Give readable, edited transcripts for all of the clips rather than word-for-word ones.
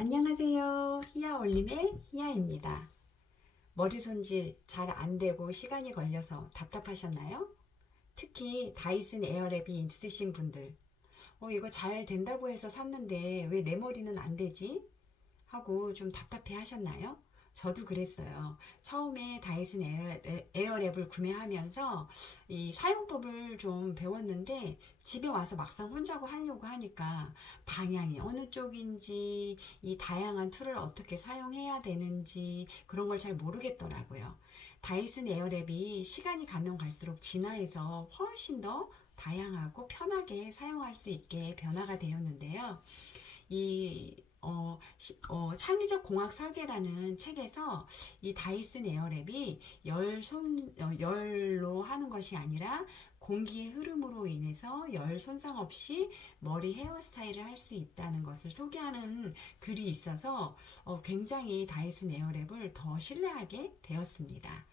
안녕하세요. 히야올림의 히야입니다. 머리 손질 잘 안되고 시간이 걸려서 답답하셨나요? 특히 다이슨 에어랩이 있으신 분들, 이거 잘 된다고 해서 샀는데 왜 내 머리는 안 되지? 하고 좀 답답해 하셨나요? 저도 그랬어요. 처음에 다이슨 에어랩을 구매하면서 이 사용법을 좀 배웠는데 집에 와서 막상 혼자 하려고 하니까 방향이 어느 쪽인지 이 다양한 툴을 어떻게 사용해야 되는지 그런 걸 잘 모르겠더라고요. 다이슨 에어랩이 시간이 가면 갈수록 진화해서 훨씬 더 다양하고 편하게 사용할 수 있게 변화가 되었는데요. 이 창의적 공학 설계라는 책에서 이 다이슨 에어랩이 열로 하는 것이 아니라 공기의 흐름으로 인해서 열 손상 없이 머리 헤어스타일을 할 수 있다는 것을 소개하는 글이 있어서 굉장히 다이슨 에어랩을 더 신뢰하게 되었습니다.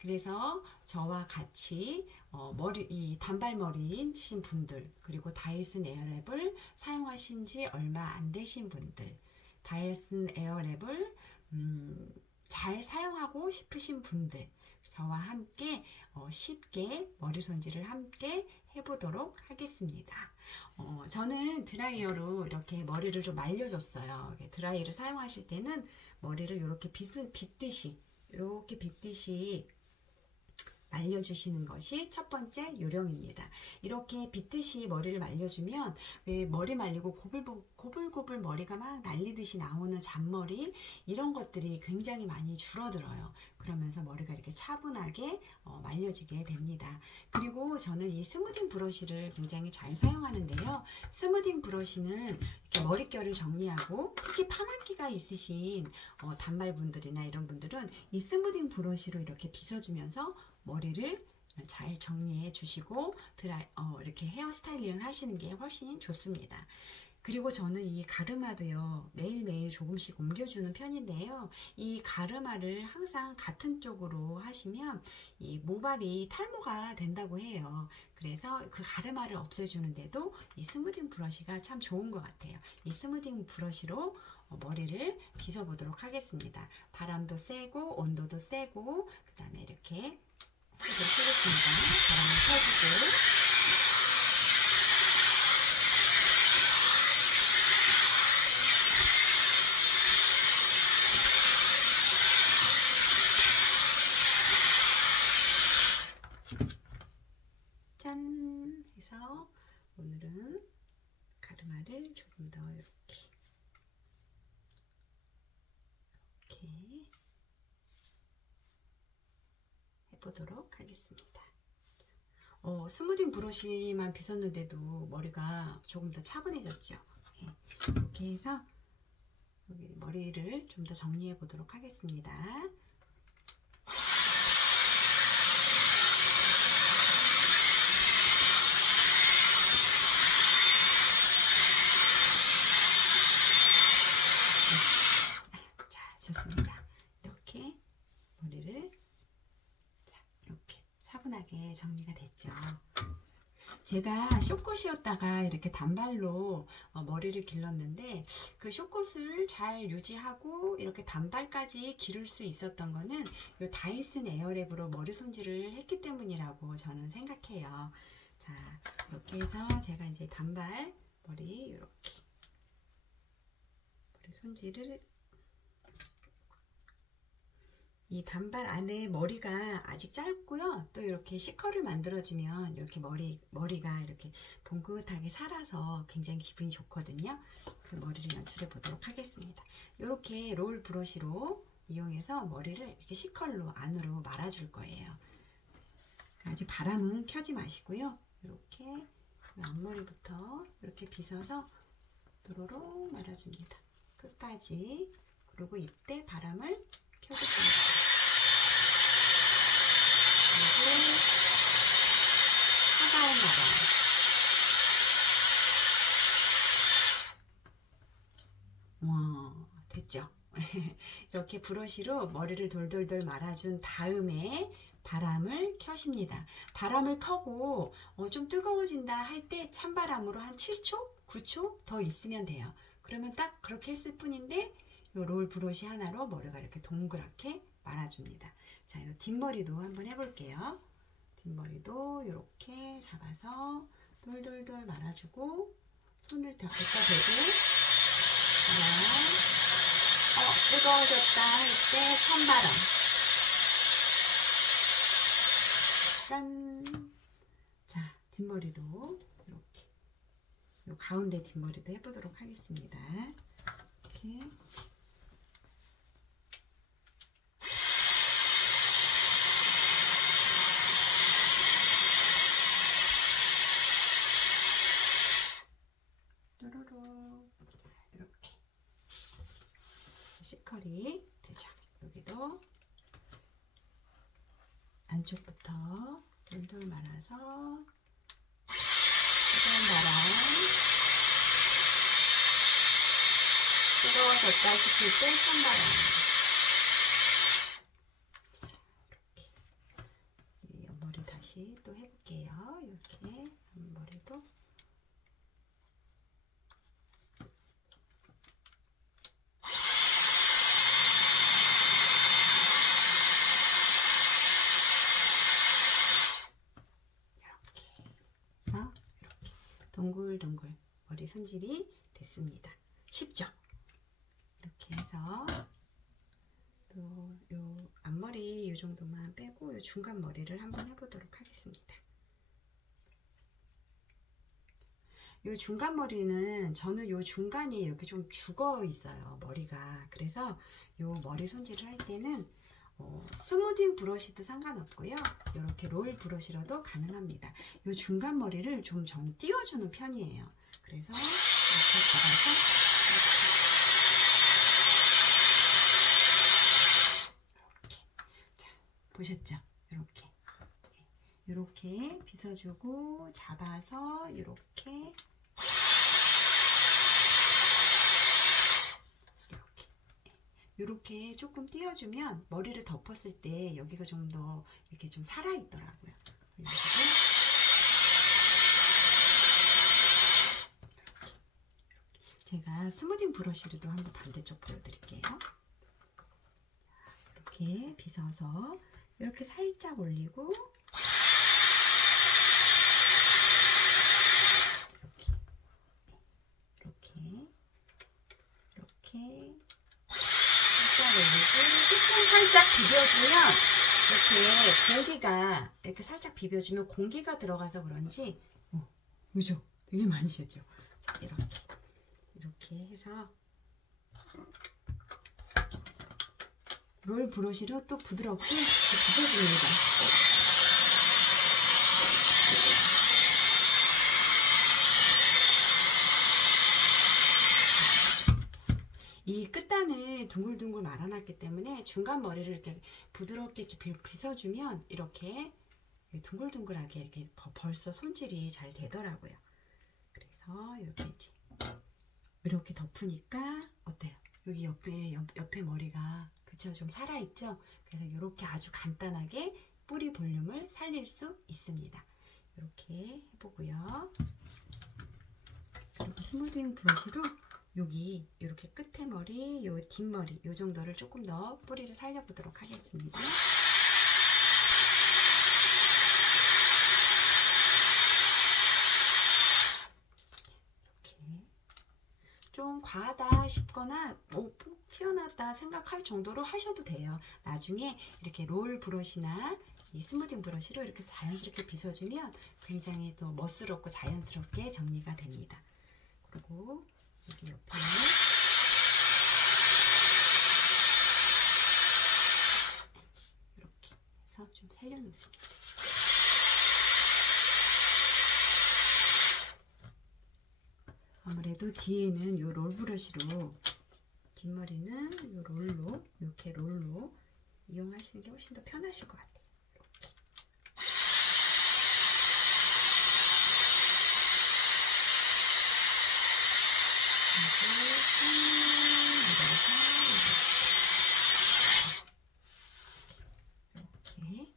그래서 저와 같이 이 단발머리이신 분들, 그리고 다이슨 에어랩을 사용하신 지 얼마 안 되신 분들, 다이슨 에어랩을 잘 사용하고 싶으신 분들, 저와 함께 쉽게 머리 손질을 함께 해보도록 하겠습니다. 저는 드라이어로 이렇게 머리를 좀 말려줬어요. 드라이를 사용하실 때는 머리를 이렇게 빗듯이 말려주시는 것이 첫 번째 요령입니다. 이렇게 빗듯이 머리를 말려주면 왜 머리 말리고 고불고불 머리가 막 날리듯이 나오는 잔머리 이런 것들이 굉장히 많이 줄어들어요. 그러면서 머리가 이렇게 차분하게 말려지게 됩니다. 그리고 저는 이 스무딩 브러쉬를 굉장히 잘 사용하는데요. 스무딩 브러쉬는 이렇게 머릿결을 정리하고 특히 파마기가 있으신 단발분들이나 이런 분들은 이 스무딩 브러쉬로 이렇게 빗어주면서 머리를 잘 정리해 주시고 이렇게 헤어 스타일링을 하시는 게 훨씬 좋습니다. 그리고 저는 이 가르마도요 매일매일 조금씩 옮겨주는 편인데요. 이 가르마를 항상 같은 쪽으로 하시면 이 모발이 탈모가 된다고 해요. 그래서 그 가르마를 없애주는데도 이 스무딩 브러쉬가 참 좋은 것 같아요. 이 스무딩 브러쉬로 머리를 빗어보도록 하겠습니다. 바람도 세고 온도도 세고 그 다음에 이렇게 펴겠습니다. 바람을 펴주고 짠 해서 오늘은 가르마를 조금 더 이렇게 해보도록 하겠습니다. 스무딩 브러쉬만 빗었는데도 머리가 조금 더 차분해졌죠. 네, 이렇게 해서 여기 머리를 좀 더 정리해 보도록 하겠습니다. 자, 좋습니다. 이렇게 머리를 이렇게 차분하게 정리가 됐죠. 제가 숏컷이었다가 이렇게 단발로 머리를 길렀는데 그 숏컷을 잘 유지하고 이렇게 단발까지 기를 수 있었던 거는 이 다이슨 에어랩으로 머리 손질을 했기 때문이라고 저는 생각해요. 자, 이렇게 해서 제가 이제 단발 머리 이렇게 머리 손질을 이 단발 안에 머리가 아직 짧고요. 또 이렇게 C컬을 만들어주면 이렇게 머리가 이렇게 봉긋하게 살아서 굉장히 기분이 좋거든요. 그 머리를 연출해 보도록 하겠습니다. 이렇게 롤 브러쉬로 이용해서 머리를 이렇게 C컬로 안으로 말아줄 거예요. 아직 바람은 켜지 마시고요. 이렇게 앞머리부터 이렇게 빗어서 도로록 말아줍니다. 끝까지. 그리고 이때 바람을 켜주십니다. 차가운 바람. 와, 됐죠? 이렇게 브러쉬로 머리를 돌돌돌 말아준 다음에 바람을 켜십니다. 바람을 켜고 좀 뜨거워진다 할 때 찬바람으로 한 7초, 9초 더 있으면 돼요. 그러면 딱 그렇게 했을 뿐인데 요 롤 브러쉬 하나로 머리가 이렇게 동그랗게 말아줍니다. 자, 이 뒷머리도 한번 해볼게요. 뒷머리도 이렇게 잡아서 돌돌돌 말아주고 손을 다 갖다 대고 뜨거워졌다 할 때 찬바람 짠! 자, 뒷머리도 이렇게 요 가운데 뒷머리도 해보도록 하겠습니다. 이렇게 뚜루루 이렇게 시컬이 되죠. 여기도 안쪽부터 돌돌 말아서 뜨거운 바람 뜨거워졌다 싶을 때 찬바람 이렇게 옆머리 다시 또 해볼게요. 이렇게 옆머리도 이렇게 동글동글 머리 손질이 됐습니다. 쉽죠? 이렇게 해서 또 요 앞머리 이 정도만 빼고 요 중간 머리를 한번 해보도록 하겠습니다. 요 중간 머리는 저는 요 중간이 이렇게 좀 죽어 있어요, 머리가. 그래서 요 머리 손질을 할 때는 스무딩 브러쉬도 상관없고요. 이렇게 롤 브러쉬로도 가능합니다. 요 중간 머리를 좀 저는 띄워주는 편이에요. 그래서 이렇게 잡아서 이렇게 자, 보셨죠? 이렇게 빗어주고 잡아서 이렇게 이렇게 조금 띄워주면 머리를 덮었을 때 여기가 좀 더 이렇게 좀 살아있더라고요. 제가 스무딩 브러쉬로도 한번 반대쪽 보여드릴게요. 이렇게 빗어서 이렇게 살짝 올리고 이렇게 살짝 비벼주면 이렇게 공기가 이렇게 살짝 비벼주면 공기가 들어가서 그런지 그죠? 되게 많이 셨죠? 자, 이렇게 해서 롤 브러쉬로 또 부드럽게 빗어줍니다. 이 끝단을 둥글둥글 말아놨기 때문에 중간 머리를 이렇게 부드럽게 이렇게 빗어주면 이렇게 둥글둥글하게 이렇게 벌써 손질이 잘 되더라고요. 그래서 이렇게 덮으니까 어때요? 여기 옆에 머리가 그쵸? 좀 살아있죠? 그래서 이렇게 아주 간단하게 뿌리 볼륨을 살릴 수 있습니다. 이렇게 해보고요. 그리고 스무딩 브러쉬로 여기 이렇게 끝에 머리, 요 뒷머리 요 정도를 조금 더 뿌리를 살려보도록 하겠습니다. 이렇게 좀 과하다 싶거나 푹 튀어나왔다 생각할 정도로 하셔도 돼요. 나중에 이렇게 롤 브러쉬나 이 스무딩 브러쉬로 이렇게 자연스럽게 빗어주면 굉장히 또 멋스럽고 자연스럽게 정리가 됩니다. 그리고 여기 옆에 이렇게 해서 좀 살려놓습니다. 아무래도 뒤에는 이 롤 브러쉬로 뒷머리는 이 롤로 이렇게 롤로 이용하시는 게 훨씬 더 편하실 것 같아요. 이렇게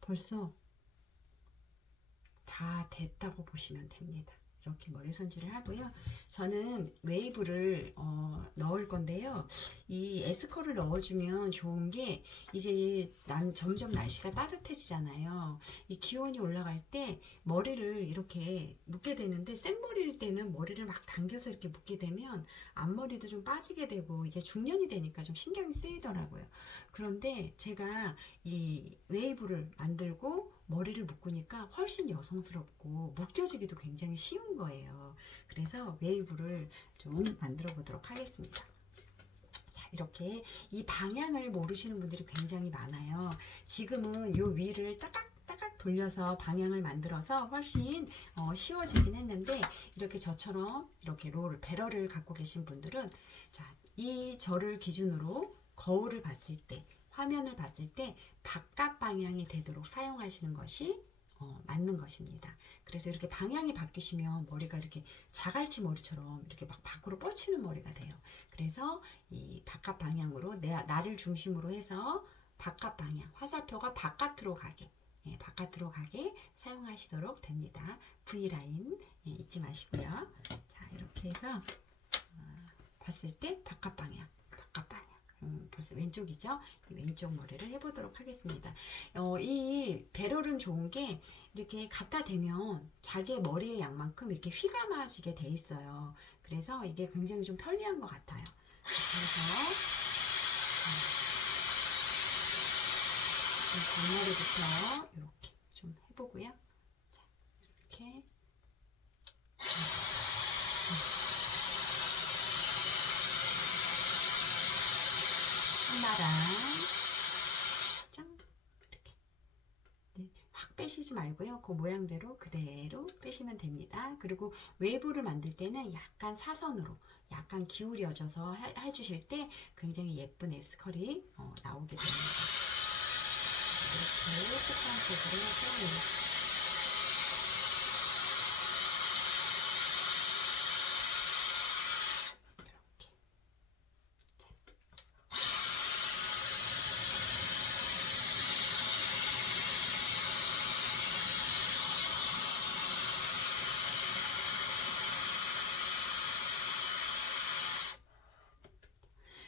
벌써 다 됐다고 보시면 됩니다. 이렇게 머리 손질을 하고요. 저는 웨이브를 넣을 건데요. 이 에스컬을 넣어주면 좋은 게 이제 점점 날씨가 따뜻해지잖아요. 이 기온이 올라갈 때 머리를 이렇게 묶게 되는데 생머리일 때는 머리를 막 당겨서 이렇게 묶게 되면 앞머리도 좀 빠지게 되고 이제 중년이 되니까 좀 신경이 쓰이더라고요. 그런데 제가 이 웨이브를 만들고 머리를 묶으니까 훨씬 여성스럽고 묶여지기도 굉장히 쉬운 거예요. 그래서 웨이브를 좀 만들어 보도록 하겠습니다. 자, 이렇게 이 방향을 모르시는 분들이 굉장히 많아요. 지금은 요 위를 따깍따깍 돌려서 방향을 만들어서 훨씬 쉬워지긴 했는데, 이렇게 저처럼 이렇게 배럴을 갖고 계신 분들은 자, 이 저를 기준으로 거울을 봤을 때, 화면을 봤을 때 바깥 방향이 되도록 사용하시는 것이 맞는 것입니다. 그래서 이렇게 방향이 바뀌시면 머리가 이렇게 자갈치 머리처럼 이렇게 막 밖으로 뻗치는 머리가 돼요. 그래서 이 바깥 방향으로 나를 중심으로 해서 바깥 방향, 화살표가 바깥으로 가게, 바깥으로 가게 사용하시도록 됩니다. V라인 잊지 마시고요. 자, 이렇게 해서 봤을 때 바깥 방향, 바깥 방향. 벌써 왼쪽이죠? 왼쪽 머리를 해보도록 하겠습니다. 이 배럴은 좋은 게 이렇게 갖다 대면 자기 머리의 양만큼 이렇게 휘감아지게 돼 있어요. 그래서 이게 굉장히 좀 편리한 것 같아요. 그래서 앞머리부터 이렇게 좀 해보고요. 자, 이렇게. 하나랑 짠 이렇게 확 빼시지 말고요. 그 모양대로 그대로 빼시면 됩니다. 그리고 웨이브를 만들 때는 약간 사선으로 약간 기울여져서 해주실 때 굉장히 예쁜 에스컬이 나오게 됩니다. 이렇게 습관적으로 해서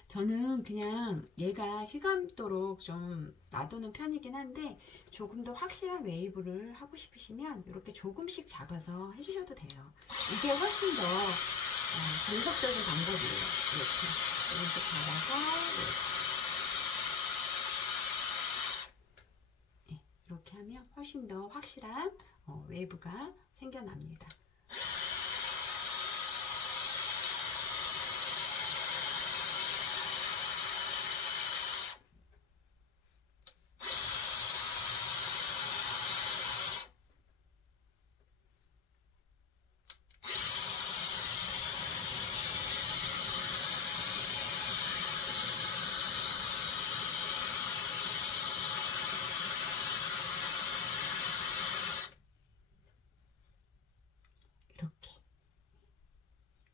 저는 그냥 얘가 휘감도록 좀 놔두는 편이긴 한데, 조금 더 확실한 웨이브를 하고 싶으시면 이렇게 조금씩 잡아서 해주셔도 돼요. 이게 훨씬 더 정석적인 방법이에요. 이렇게 조금씩 잡아서 이렇게 하면 훨씬 더 확실한 웨이브가 생겨납니다.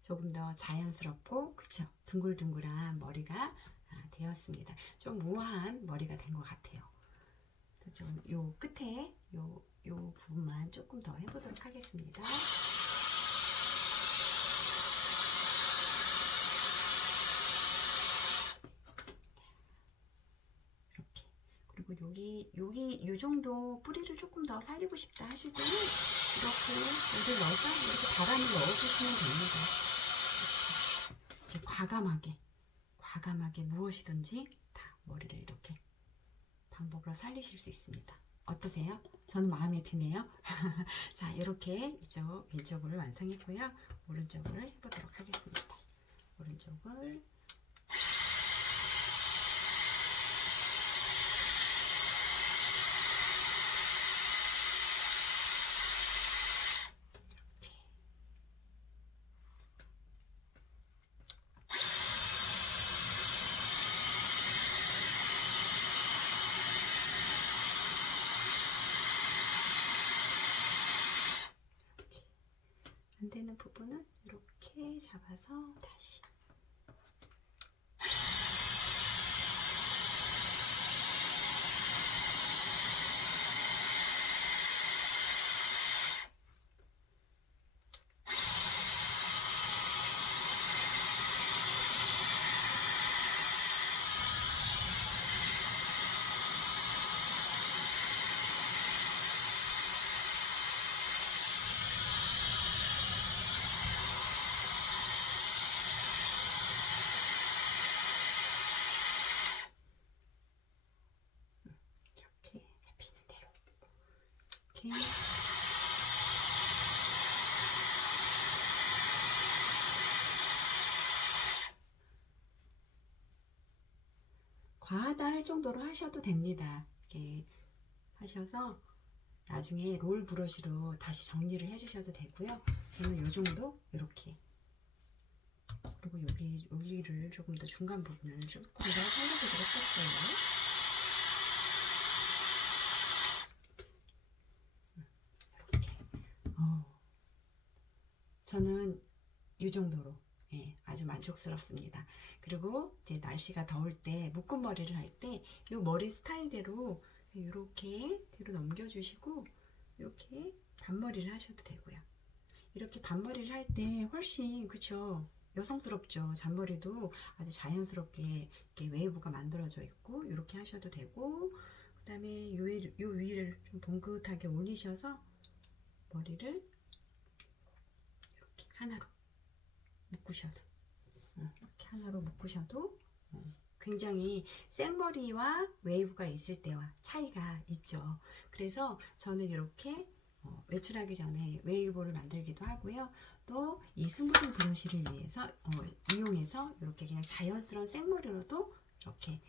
조금 더 자연스럽고 그쵸? 둥글둥글한 머리가 되었습니다. 좀 우아한 머리가 된 것 같아요. 좀 요 끝에 요 부분만 조금 더 해보도록 하겠습니다. 이렇게. 그리고 여기 요 정도 뿌리를 조금 더 살리고 싶다 하실 때는 이렇게 물을 넣어서 이렇게 바람을 넣어주시면 됩니다. 이렇게 과감하게 무엇이든지 다 머리를 이렇게 방법으로 살리실 수 있습니다. 어떠세요? 저는 마음에 드네요. 자, 이렇게 왼쪽을 완성했고요. 오른쪽을 해보도록 하겠습니다. 오른쪽을 안 되는 부분은 이렇게 잡아서 다시 과하다 할 정도로 하셔도 됩니다. 이렇게 하셔서 나중에 롤 브러쉬로 다시 정리를 해주셔도 되고요. 저는 이 정도 이렇게, 그리고 여기를 조금 더 중간 부분을 조금 더 살려보도록 할게요. 이렇게. 저는 이 정도로 아주 만족스럽습니다. 그리고 이제 날씨가 더울 때 묶은 머리를 할 때 이 머리 스타일대로 이렇게 뒤로 넘겨주시고 이렇게 반머리를 하셔도 되고요. 이렇게 반머리를 할 때 훨씬, 그쵸, 여성스럽죠. 잔머리도 아주 자연스럽게 이렇게 웨이브가 만들어져 있고 이렇게 하셔도 되고, 그 다음에 요 위를 좀 봉긋하게 올리셔서 머리를 이렇게 하나로 묶으셔도, 이렇게 하나로 묶으셔도 굉장히 생머리와 웨이브가 있을 때와 차이가 있죠. 그래서 저는 이렇게 외출하기 전에 웨이브를 만들기도 하고요. 또 이 스무딩 브러쉬를 이용해서 이렇게 그냥 자연스러운 생머리로도 이렇게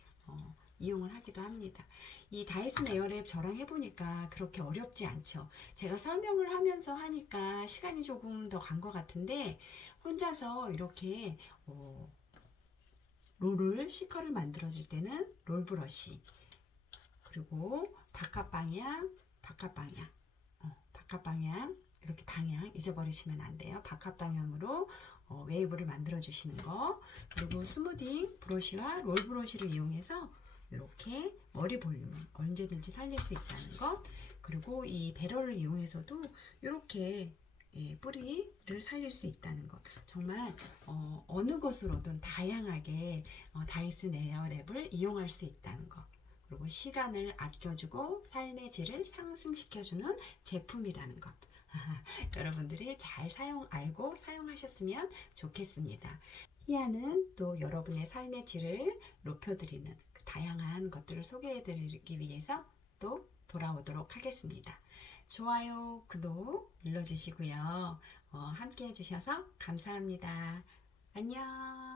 이용을 하기도 합니다. 이 다이슨 에어랩 저랑 해보니까 그렇게 어렵지 않죠. 제가 설명을 하면서 하니까 시간이 조금 더 간 것 같은데, 혼자서 이렇게 시커를 만들어줄 때는 롤 브러쉬, 그리고 바깥 방향 이렇게 방향 잊어버리시면 안 돼요. 바깥 방향으로 웨이브를 만들어 주시는 거, 그리고 스무딩 브러쉬와 롤 브러쉬를 이용해서 이렇게 머리 볼륨을 언제든지 살릴 수 있다는 것, 그리고 이 배럴을 이용해서도 이렇게 뿌리를 살릴 수 있다는 것, 정말 어느 것으로든 다양하게 다이슨 에어랩을 이용할 수 있다는 것, 그리고 시간을 아껴주고 삶의 질을 상승시켜주는 제품이라는 것, 여러분들이 잘 알고 사용하셨으면 좋겠습니다. 희아는 또 여러분의 삶의 질을 높여드리는 그 다양한 것들을 소개해드리기 위해서 또 돌아오도록 하겠습니다. 좋아요, 구독 눌러주시고요. 함께 해주셔서 감사합니다. 안녕.